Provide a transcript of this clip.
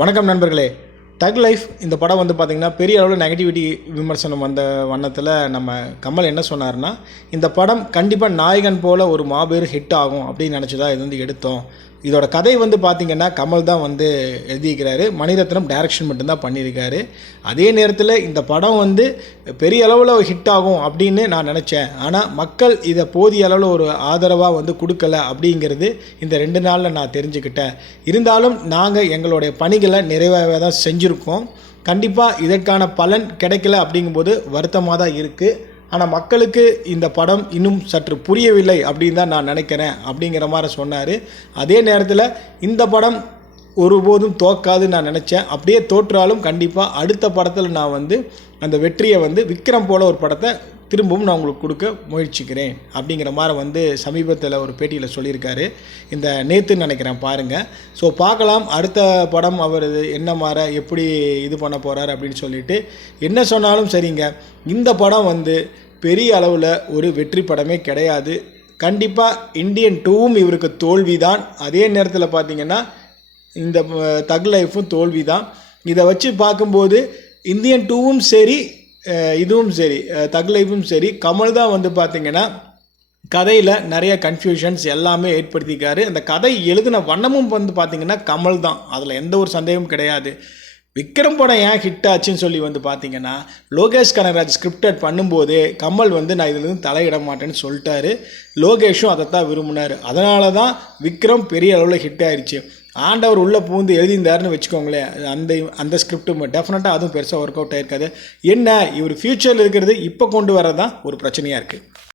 வணக்கம் நண்பர்களே. தக் லைஃப் இந்த படம் வந்து பார்த்திங்கன்னா பெரிய அளவில் நெகட்டிவிட்டி விமர்சனம் வந்த வண்ணத்தில் நம்ம கமல் என்ன சொன்னார்னா, இந்த படம் கண்டிப்பாக நாயகன் போல் ஒரு மாபெரும் ஹிட் ஆகும் அப்படின்னு நினச்சி தான் இது வந்து எடுத்தோம். இதோட கதை வந்து பார்த்திங்கன்னா கமல் தான் வந்து எழுதியிருக்கிறாரு, மணிரத்னம் டைரக்ஷன் மட்டும்தான் பண்ணியிருக்காரு. அதே நேரத்தில் இந்த படம் வந்து பெரிய அளவில் ஹிட் ஆகும் அப்படின்னு நான் நினச்சேன். ஆனால் மக்கள் இதை போதிய அளவில் ஒரு ஆதரவாக வந்து கொடுக்கல அப்படிங்கிறது இந்த 2 நாளில் நான் தெரிஞ்சுக்கிட்டேன். இருந்தாலும் நாங்கள் எங்களுடைய பணிகளை நிறைவாக தான் செஞ்சுருக்கோம். கண்டிப்பாக இதற்கான பலன் கிடைக்கல அப்படிங்கும்போது வருத்தமாக தான் இருக்குது. ஆனால் மக்களுக்கு இந்த படம் இன்னும் சற்று புரியவில்லை அப்படின்னு தான் நான் நினைக்கிறேன் அப்படிங்கிற மாதிரி சொன்னார். அதே நேரத்தில் இந்த படம் ஒருபோதும் தோக்காதுன்னு நான் நினச்சேன். அப்படியே தோற்றாலும் கண்டிப்பாக அடுத்த படத்தில் நான் வந்து அந்த வெற்றியை வந்து விக்ரம் போல் ஒரு படத்தை திரும்பவும் நான் உங்களுக்கு கொடுக்க முயற்சிக்கிறேன் அப்படிங்கிற மாதிரி வந்து சமீபத்தில் ஒரு பேட்டியில் சொல்லியிருக்காரு. இந்த நேற்றுன்னு நினைக்கிறேன், பாருங்கள். ஸோ பார்க்கலாம் அடுத்த படம் அவர் என்ன மாதிரி எப்படி இது பண்ண போகிறார் அப்படின்னு சொல்லிட்டு. என்ன சொன்னாலும் சரிங்க, இந்த படம் வந்து பெரிய அளவில் ஒரு வெற்றி படமே கிடையாது. கண்டிப்பாக இந்தியன் 2வும் இவருக்கு தோல்வி தான். அதே நேரத்தில் பார்த்திங்கன்னா இந்த தக் லைஃப்பும் தோல்வி தான். இதை வச்சு பார்க்கும்போது இந்தியன் 2வும் சரி, இதுவும் சரி, தக் லைஃபும் சரி, கமல் தான் வந்து பார்த்திங்கன்னா கதையில் நிறைய கன்ஃபியூஷன்ஸ் எல்லாமே ஏற்படுத்திக்காரு. அந்த கதை எழுதின வண்ணமும் வந்து பார்த்திங்கன்னா கமல் தான், அதில் எந்த ஒரு சந்தேகமும் கிடையாது. விக்ரம் படம் ஏன் ஹிட் ஆச்சுன்னு சொல்லி வந்து பார்த்தீங்கன்னா, லோகேஷ் கனகராஜ் ஸ்கிரிப்டட் பண்ணும்போதே கமல் வந்து நான் இதில் தலையிட மாட்டேன்னு சொல்லிட்டாரு. லோகேஷும் அதைத்தான் விரும்பினார். அதனால தான் விக்ரம் பெரிய அளவில் ஹிட் ஆயிடுச்சு. ஆண்டவர் உள்ளே பூந்து எழுதியிருந்தாருன்னு வச்சுக்கோங்களேன், அந்த ஸ்கிரிப்டும் டெஃபினட்டாக அதுவும் பெருசாக ஒர்க் அவுட் ஆகிருக்காது. என்ன இவர் ஃப்யூச்சரில் இருக்கிறது இப்போ கொண்டு வரதான் ஒரு பிரச்சனையாக இருக்குது.